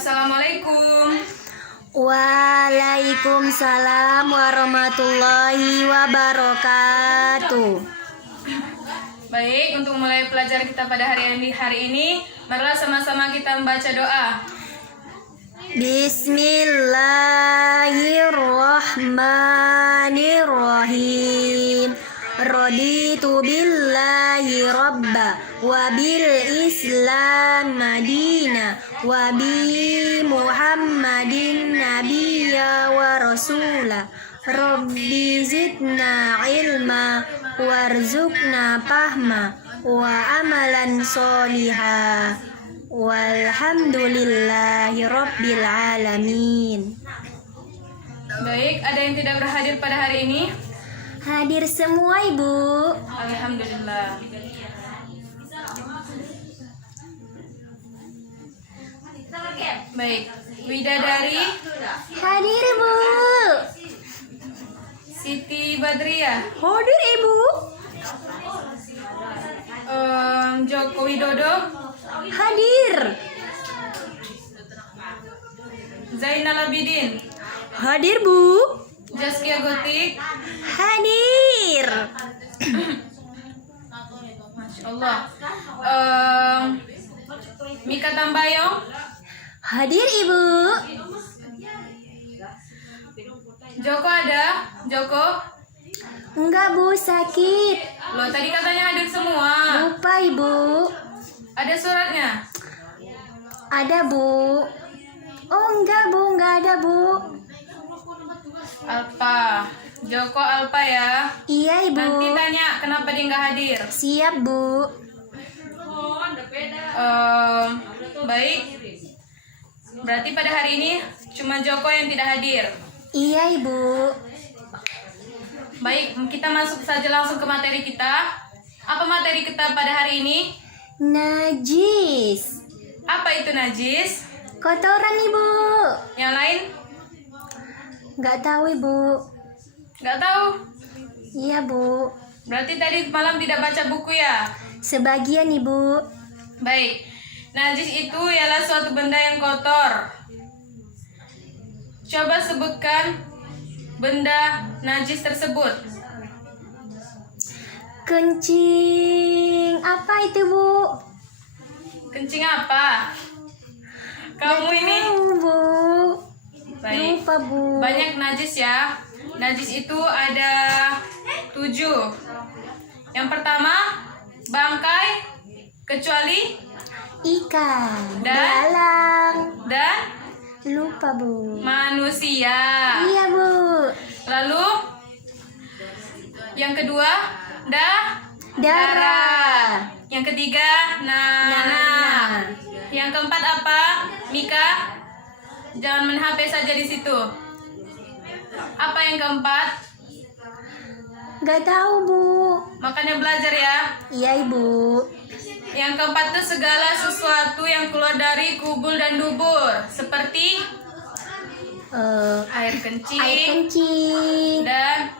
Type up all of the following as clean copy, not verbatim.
Assalamualaikum. Waalaikumsalam warahmatullahi wabarakatuh. Baik, untuk mulai pelajaran kita pada hari ini, marilah sama-sama kita membaca doa. Bismillahirrahmanirrahim. Raditu billahi rabba wa bil islam madina wa bi muhammadin nabiyya wa rasula. Rabbi zidna ilma warzuqna fahma wa amalan solihah. Walhamdulillahi rabbil alamin. Baik, ada yang tidak berhadir pada hari ini? Hadir semua, Ibu. Alhamdulillah. Baik, Widadari, Hadir, Ibu. Siti Badriah, Hadir, Ibu. Joko Widodo, Hadir. Zainal Abidin, Hadir, Bu. Zaskia Gotik, Hadir. Masya Allah. Mika Tambayong, Hadir, Ibu. Joko ada? Joko? Enggak, Bu, sakit. Loh, tadi katanya hadir semua. Lupa, Ibu. Ada suratnya? Ada, Bu. Oh, enggak, Bu, enggak ada, Bu. Alpa. Joko Alpa ya. Iya, Ibu. Nanti tanya kenapa dia nggak hadir. Siap, Bu. Baik. Berarti pada hari ini cuma Joko yang tidak hadir. Iya, Ibu. Baik, kita masuk saja langsung ke materi kita. Apa materi kita pada hari ini? Najis. Apa itu najis? Kotoran, Ibu. Yang lain? Nggak tahu, Ibu. Nggak tahu. Iya, Bu. Berarti tadi malam tidak baca buku ya? Sebagian, Ibu. Baik. Najis itu ialah suatu benda yang kotor. Coba sebutkan benda najis tersebut. Kencing. Apa itu, Bu? Kencing apa? Kamu Nggak ini tahu, Bu. baik. Lupa, Bu. Banyak najis ya. Najis itu ada 7. Yang pertama, bangkai, kecuali Ikan. Dan? Belalang. dan Lupa, Bu. manusia. Iya, Bu. Lalu yang kedua, Darah. Yang ketiga, nanah. Yang keempat apa? Mika, jangan main HP saja di situ. Apa yang keempat? Nggak tahu, Bu. Makanya belajar ya. Iya, Ibu. Yang keempat itu segala sesuatu yang keluar dari kubul dan dubur, seperti air kencing, Air kencing. dan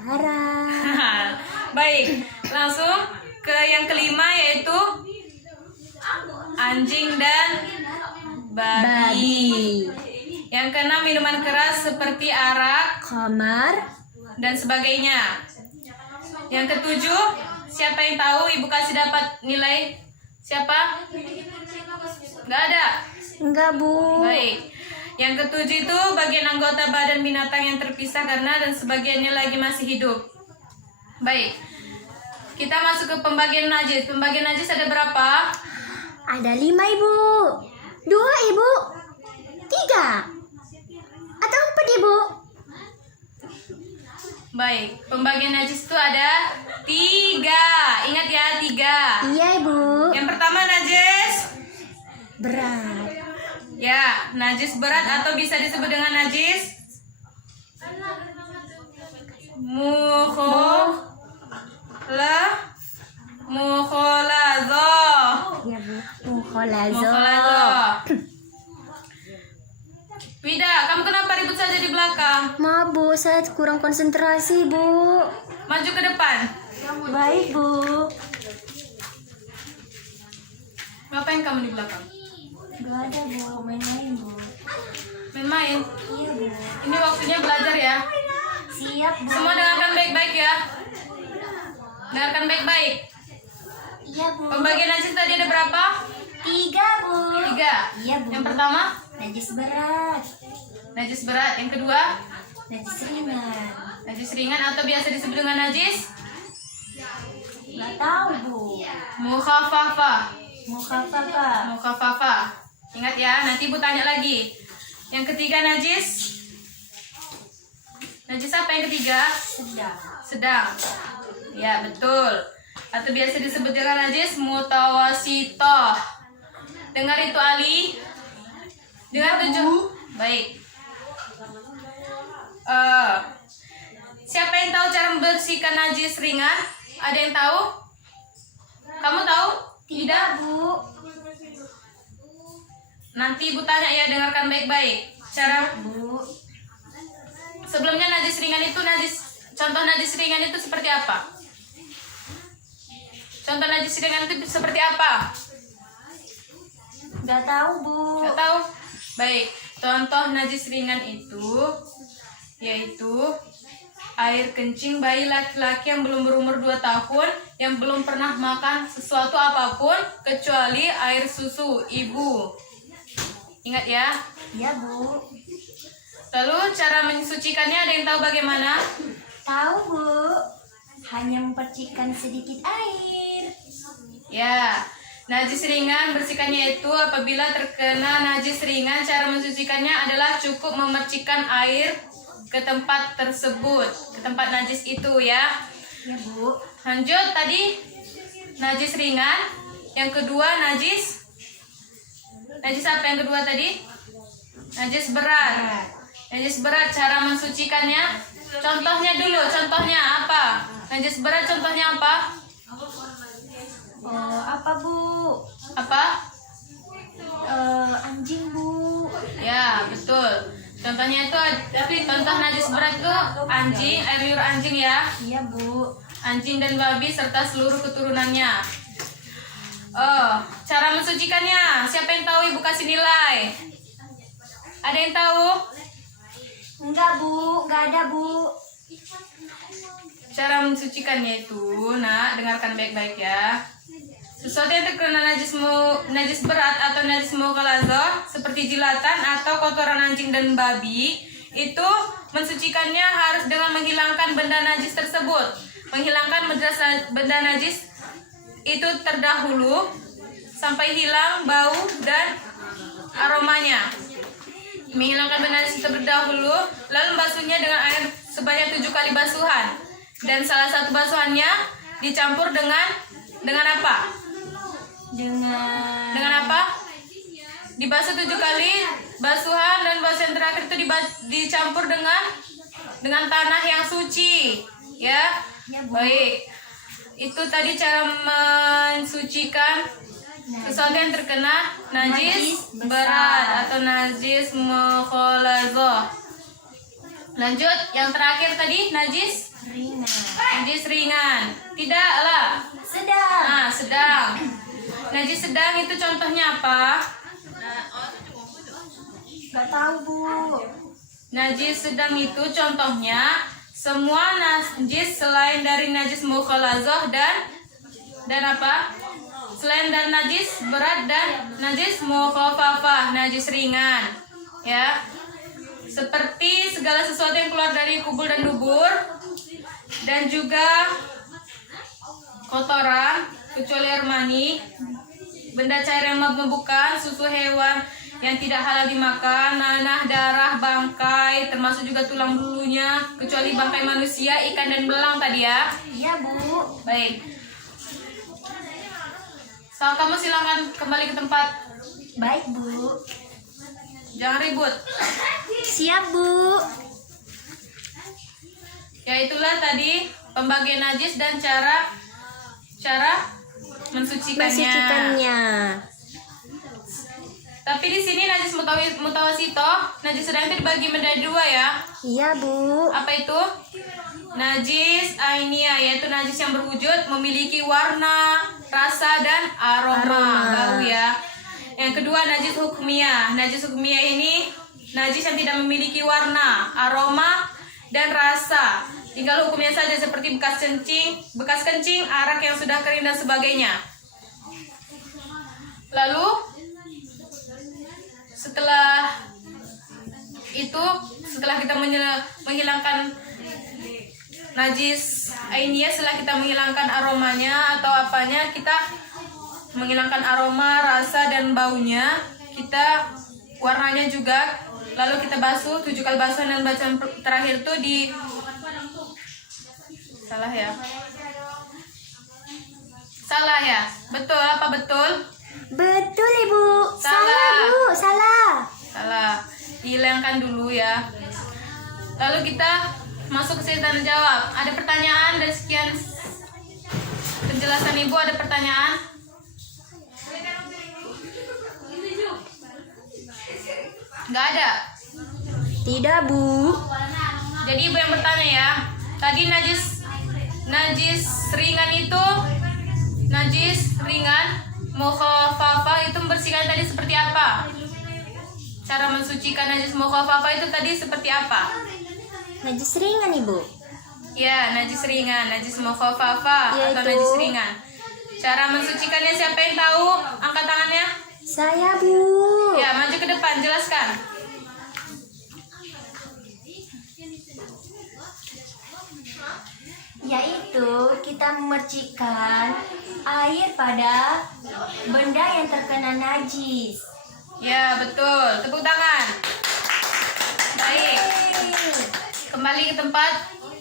Darah. baik, langsung ke yang kelima yaitu anjing dan babi. Yang keenam minuman keras seperti arak Kamar. dan sebagainya. Yang ketujuh, siapa yang tahu? Ibu kasih dapat nilai. Siapa? Nggak ada. Enggak, Bu. Baik. Yang ketujuh itu bagian anggota badan binatang yang terpisah karena dan sebagiannya lagi masih hidup. Baik. Kita masuk ke pembagian najis. Pembagian najis ada berapa? Ada 5, Ibu. 2, Ibu. 3. Atau 4, Ibu. Baik. Pembagian najis itu ada 3. Ingat ya, 3. Iya, Ibu. Yang pertama najis. Berat. Ya, najis berat atau bisa disebut dengan najis mukholazo. Iya, Bu. Mukholazo. Mukholazo. Wida, kamu kenapa ribut saja di belakang? Maaf, Bu. Saya kurang konsentrasi, Bu. Maju ke depan. Baik, Bu. Ngapain kamu di belakang? Gak ada Bu, main-main Bu. Main-main. Iya Bu. Ini waktunya belajar ya. Siap Bu. Semua dengarkan baik-baik ya. Dengarkan baik-baik. Iya Bu. Pembagian najis tadi ada berapa? 3 Bu. 3. Iya Bu. Yang pertama, Najis berat. najis berat. Yang kedua, Najis ringan. najis ringan atau biasa disebut dengan najis Gak tahu Bu. mukhafafah. Mukhafafah. Mukhafafah. Ingat ya, nanti Ibu tanya lagi. Yang ketiga najis. Najis apa yang ketiga? Sedang. Sedang. Ya, betul. Atau biasa disebut dengan najis mutawasitoh. Dengar itu Ali. Dengar tujuh. Baik. Siapa yang tahu cara membersihkan najis ringan? Ada yang tahu? Kamu tahu? Tidak Bu. Nanti Ibu tanya ya, dengarkan baik-baik. Cara Bu. sebelumnya najis ringan itu contoh najis ringan itu seperti apa? Contoh najis ringan itu seperti apa? Gak tahu Bu. Nggak tahu? Baik, contoh najis ringan itu yaitu air kencing bayi laki-laki yang belum berumur 2 tahun yang belum pernah makan sesuatu apapun kecuali air susu ibu. Ingat ya. Iya Bu. Lalu cara mensucikannya ada yang tahu bagaimana? Tahu Bu. Hanya mempercikan sedikit air. Ya, najis ringan bersihkannya itu apabila terkena najis ringan, cara mensucikannya adalah cukup memercikan air ke tempat tersebut, ke tempat najis itu ya. Iya Bu. Lanjut tadi najis ringan, yang kedua najis apa yang kedua tadi? Najis berat. Najis berat cara mensucikannya. Contohnya dulu, contohnya apa? Najis berat contohnya apa? Apa Bu? Apa? Anjing Bu. Ya, betul. Contohnya itu, contoh najis berat itu anjing, air liur anjing ya. Iya Bu. Anjing dan babi serta seluruh keturunannya. Cara mensucikannya, siapa yang tahu? Ibu kasih nilai. Ada yang tahu? Enggak Bu, enggak ada Bu. Cara mensucikannya itu, nak, dengarkan baik-baik ya. Sesuatu yang terkena najis berat atau najis mughaladzah seperti jilatan atau kotoran anjing dan babi, itu mensucikannya harus dengan menghilangkan benda najis tersebut. Menghilangkan benda najis itu terdahulu sampai hilang bau dan aromanya. Menghilangkan benda najis terlebih dahulu, lalu membasuhnya dengan air sebanyak 7 kali basuhan. Dan salah satu basuhannya dicampur dengan apa? Dengan apa? Dibasuh 7 kali basuhan, dan basuhan terakhir itu dicampur dengan tanah yang suci. Ya, baik. Itu tadi cara mensucikan sesuatu yang terkena najis berat atau najis mughaladzah. Lanjut, yang terakhir tadi najis Ringan. najis ringan. Tidaklah. Sedang. Nah, sedang. Najis sedang itu contohnya apa? Gak tahu Bu. Najis sedang itu contohnya semua najis selain dari najis mughaladzah dan apa? Selain dari najis berat dan najis mukhafafah, najis ringan. Ya. Seperti segala sesuatu yang keluar dari kubur dan dubur, dan juga kotoran kecuali air mani, benda cair yang memabukkan, susu hewan yang tidak halal dimakan, nanah, darah, bangkai, termasuk juga tulang bulunya, kecuali bangkai manusia, ikan dan belang tadi ya. Iya Bu. Baik. So, kamu silakan kembali ke tempat. Baik Bu. Jangan ribut. Siap Bu. Ya, itulah tadi pembagian najis dan cara mensucikannya. Tapi di sini najis mutawasito, najis sedang itu dibagi menjadi 2 ya. Iya Bu. Apa itu? Najis ainiyah, yaitu najis yang berwujud, memiliki warna, rasa dan aroma. Bau ya. Yang kedua najis hukmiyah. Najis hukmiyah ini najis yang tidak memiliki warna, aroma, dan rasa. Tinggal hukumnya saja seperti bekas kencing, arak yang sudah kering dan sebagainya. Lalu setelah kita menghilangkan najis ainiyah, setelah kita menghilangkan aromanya atau apanya, kita menghilangkan aroma, rasa, dan baunya, kita warnanya juga, lalu kita basuh 7 kali basuhan, dan bacaan terakhir itu salah ya, betul apa betul? Betul Ibu. Salah. Bu, salah. Hilangkan dulu ya. Lalu kita masuk ke sesi tanya jawab. Ada pertanyaan dari sekian penjelasan Ibu? Ada pertanyaan? Nggak ada? Tidak Bu. Jadi Ibu yang bertanya ya. Tadi najis ringan itu, najis ringan mukhafafah itu membersihkan tadi seperti apa? Cara mensucikan najis mukhafafah itu tadi seperti apa? Najis ringan Ibu. Ya, najis ringan, najis mukhafafah atau Yaitu? najis ringan. Cara mensucikannya siapa yang tahu? Angkat tangannya. Saya Bu. Ya, maju ke depan, jelaskan. Yaitu kita memercikan air pada benda yang terkena najis. Ya, betul. Tepuk tangan. Baik. Yeay. Kembali ke tempat.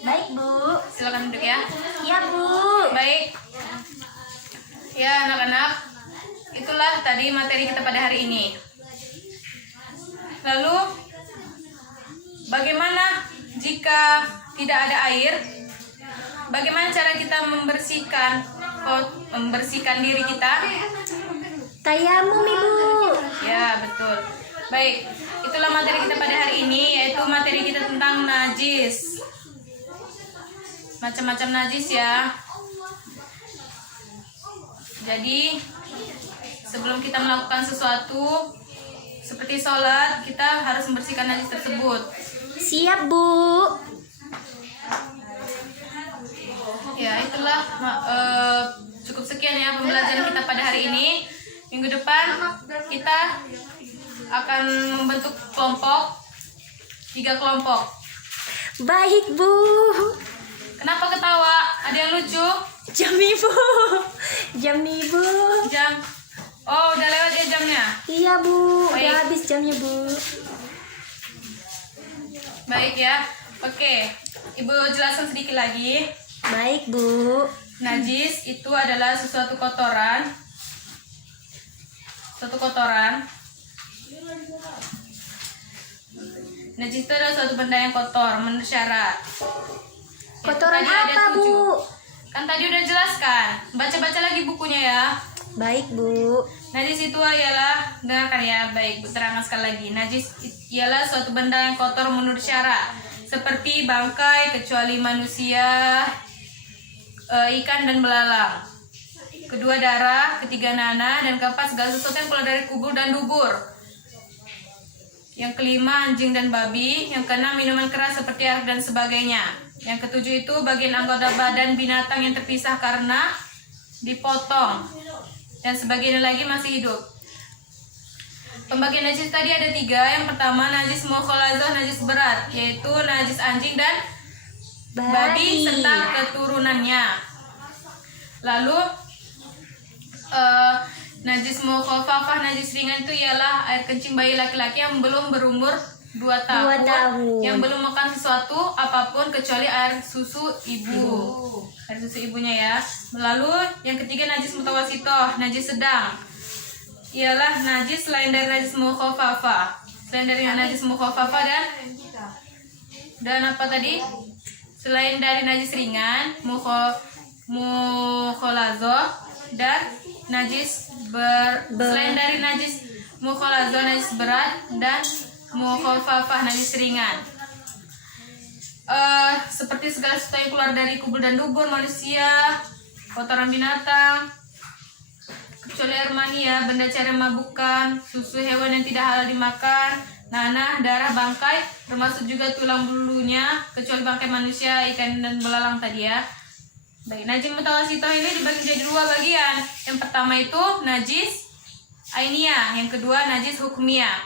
Baik Bu. Silakan duduk ya. Ya Bu. Baik. Ya, anak-anak. Itulah tadi materi kita pada hari ini. Lalu, bagaimana jika tidak ada air? Bagaimana cara kita membersihkan diri kita? Tayamum Ibu. Ya, betul. Baik, itulah materi kita pada hari ini, yaitu materi kita tentang najis. Macam-macam najis ya. Jadi, sebelum kita melakukan sesuatu seperti sholat, kita harus membersihkan najis tersebut. Siap Bu. Ya, itulah cukup sekian ya pembelajaran kita pada hari ini. Minggu depan kita akan membentuk kelompok, 3 kelompok. Baik Bu. Kenapa ketawa? Ada yang lucu? Jam Ibu. Jam Ibu. Jam. Oh, udah lewat ya jamnya. Iya Bu. Baik. Udah habis jamnya Bu. Baik ya. Oke, Ibu jelaskan sedikit lagi. Baik Bu. Najis itu adalah suatu kotoran. Najis itu adalah suatu benda yang kotor menurut syarat. Kotoran Tadi ada apa 7. Bu? Kan tadi udah jelaskan. Baca-baca lagi bukunya ya. Baik Bu. Najis itu ialah, dengarkan ya, baik, terangkan sekali lagi. Najis ialah suatu benda yang kotor menurut syarat, seperti bangkai kecuali manusia, ikan dan belalang. Kedua darah, ketiga nanah, dan keempat segala sesuatu yang keluar dari kubur dan dubur. Yang kelima anjing dan babi. Yang keenam minuman keras seperti arak dan sebagainya. Yang ketujuh itu bagian anggota badan binatang yang terpisah karena dipotong. Dan sebagainya lagi masih hidup. Pembagian najis tadi ada 3. Yang pertama najis mukhalazah, najis berat, yaitu najis anjing dan babi serta keturunannya. Lalu najis mukhafafah, najis ringan itu ialah air kencing bayi laki-laki yang belum berumur 2 tahun, yang belum makan sesuatu apapun kecuali air susu ibu. Air susu ibunya ya. Lalu yang ketiga najis mutawasitoh, najis sedang, ialah najis selain dari najis mukhafafah. Selain dari najis mukhafafah dan apa tadi? Selain dari najis ringan, mukhalazoh, dan najis selain dari najis mukhalazoh, najis berat, dan mukhafafah, najis ringan. Seperti segala sesuatu yang keluar dari kubur dan dubur manusia, kotoran binatang, kecuali air mani ya, benda cair yang memabukkan, susu hewan yang tidak halal dimakan, nanah, darah, bangkai, termasuk juga tulang bulunya, kecuali bangkai manusia, ikan dan belalang tadi ya. Baik, najis mutawasito ini dibagi menjadi 2 bagian. Yang pertama itu najis ainiyah, yang kedua najis hukmiyah.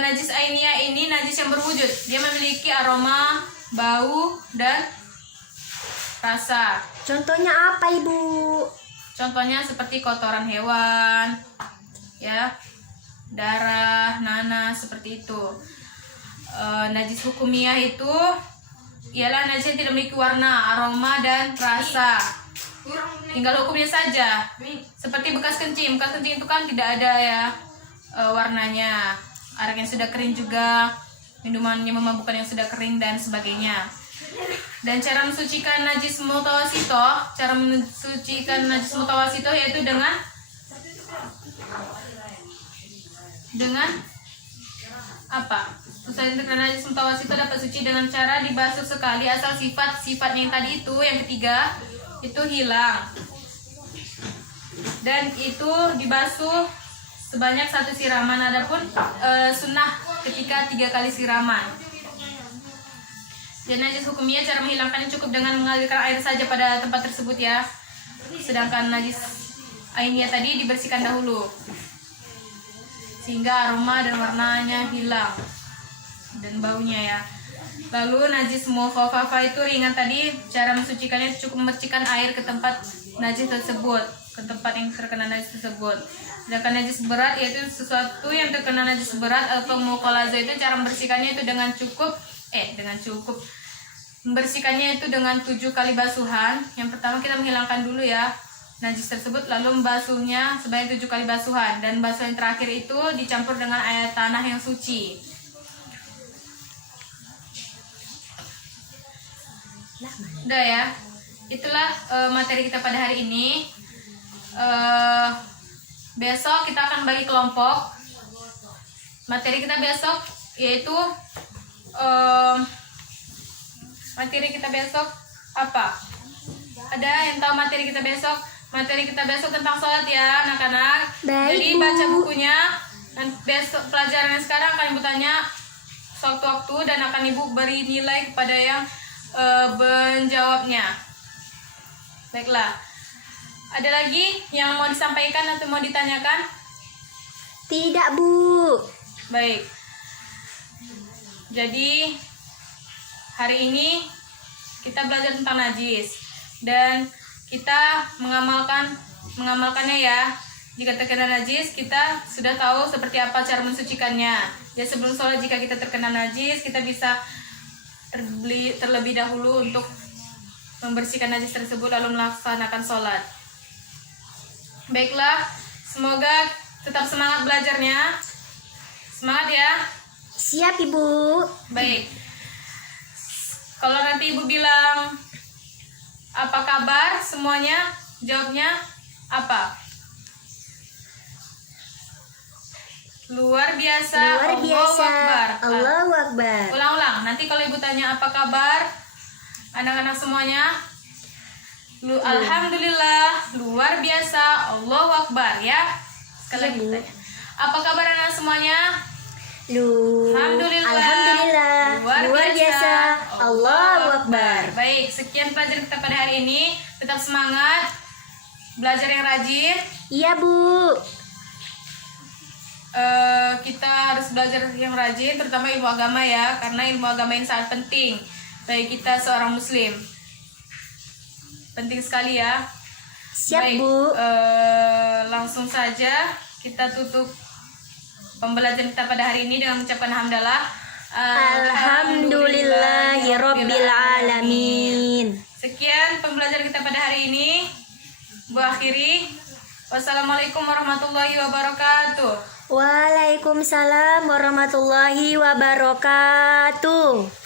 Najis ainiyah ini najis yang berwujud, dia memiliki aroma, bau, dan rasa. Contohnya apa, Ibu? Contohnya seperti kotoran hewan, ya, darah, nanah, seperti itu. Najis hukumiyah itu ialah najis yang tidak memiliki warna, aroma, dan rasa. Tinggal hukumnya saja. Seperti bekas kencing. Bekas kencing itu kan tidak ada ya warnanya. Arak yang sudah kering juga, minuman yang memabukkan yang sudah kering, dan sebagainya. Dan cara mensucikan najis mutawasito, yaitu dengan apa? Usai terkena najis mutawasito dapat suci dengan cara dibasuh sekali asal sifat-sifatnya yang tadi itu, yang ketiga itu hilang. Dan itu dibasuh sebanyak 1 siraman. Adapun sunnah ketika 3 kali siraman. Dan najis hukumnya cara menghilangkannya cukup dengan mengalirkan air saja pada tempat tersebut ya. Sedangkan najis ainiyah tadi dibersihkan dahulu sehingga aroma dan warnanya hilang dan baunya ya. Lalu najis mukhaffafa itu ringan tadi, cara mensucikannya cukup memercikan air ke tempat najis tersebut, ke tempat yang terkena najis tersebut. Sedangkan najis berat yaitu sesuatu yang terkena najis berat atau mukhalaza itu cara membersihkannya itu dengan cukup membersihkannya itu dengan 7 kali basuhan. Yang pertama kita menghilangkan dulu ya najis tersebut, lalu membasuhnya sebanyak 7 kali basuhan, dan basuhan yang terakhir itu dicampur dengan air tanah yang suci. Udah ya, itulah materi kita pada hari ini. Besok kita akan bagi kelompok. Materi kita besok yaitu materi kita besok apa? Ada yang tahu materi kita besok? Materi kita besok tentang sholat ya anak-anak. Jadi baca bukunya. Dan besok pelajaran yang sekarang akan Ibu tanya sewaktu-waktu, dan akan Ibu beri nilai kepada yang menjawabnya. Baiklah. Ada lagi yang mau disampaikan atau mau ditanyakan? Tidak, Bu. Baik. Jadi hari ini kita belajar tentang najis, dan kita mengamalkannya ya. Jika terkena najis, kita sudah tahu seperti apa cara mensucikannya. Ya, sebelum sholat jika kita terkena najis, kita bisa terlebih dahulu untuk membersihkan najis tersebut lalu melaksanakan sholat. Baiklah, semoga tetap semangat belajarnya. Semangat ya. Siap, Ibu. Baik. Kalau nanti Ibu bilang apa kabar semuanya, jawabnya apa? Luar biasa. Luar biasa. Allahu Akbar. Allahu Akbar. Ulang-ulang. Nanti kalau Ibu tanya apa kabar, anak-anak semuanya, alhamdulillah, luar biasa, Allahu Akbar ya. Sekali lagi tanya. Apa kabar anak semuanya? Alhamdulillah, luar biasa, Allahu Akbar. Baik, sekian pelajaran kita pada hari ini. Tetap semangat, belajar yang rajin. Iya, Bu. Kita harus belajar yang rajin, terutama ilmu agama ya, karena ilmu agama ini sangat penting bagi kita seorang muslim. Penting sekali ya. Siap, baik, Bu. Langsung saja kita tutup pembelajaran kita pada hari ini dengan mengucapkan hamdalah. Alhamdulillahirabbil alamin. Sekian pembelajaran kita pada hari ini. Bu akhiri. Wassalamualaikum warahmatullahi wabarakatuh. Waalaikumsalam warahmatullahi wabarakatuh.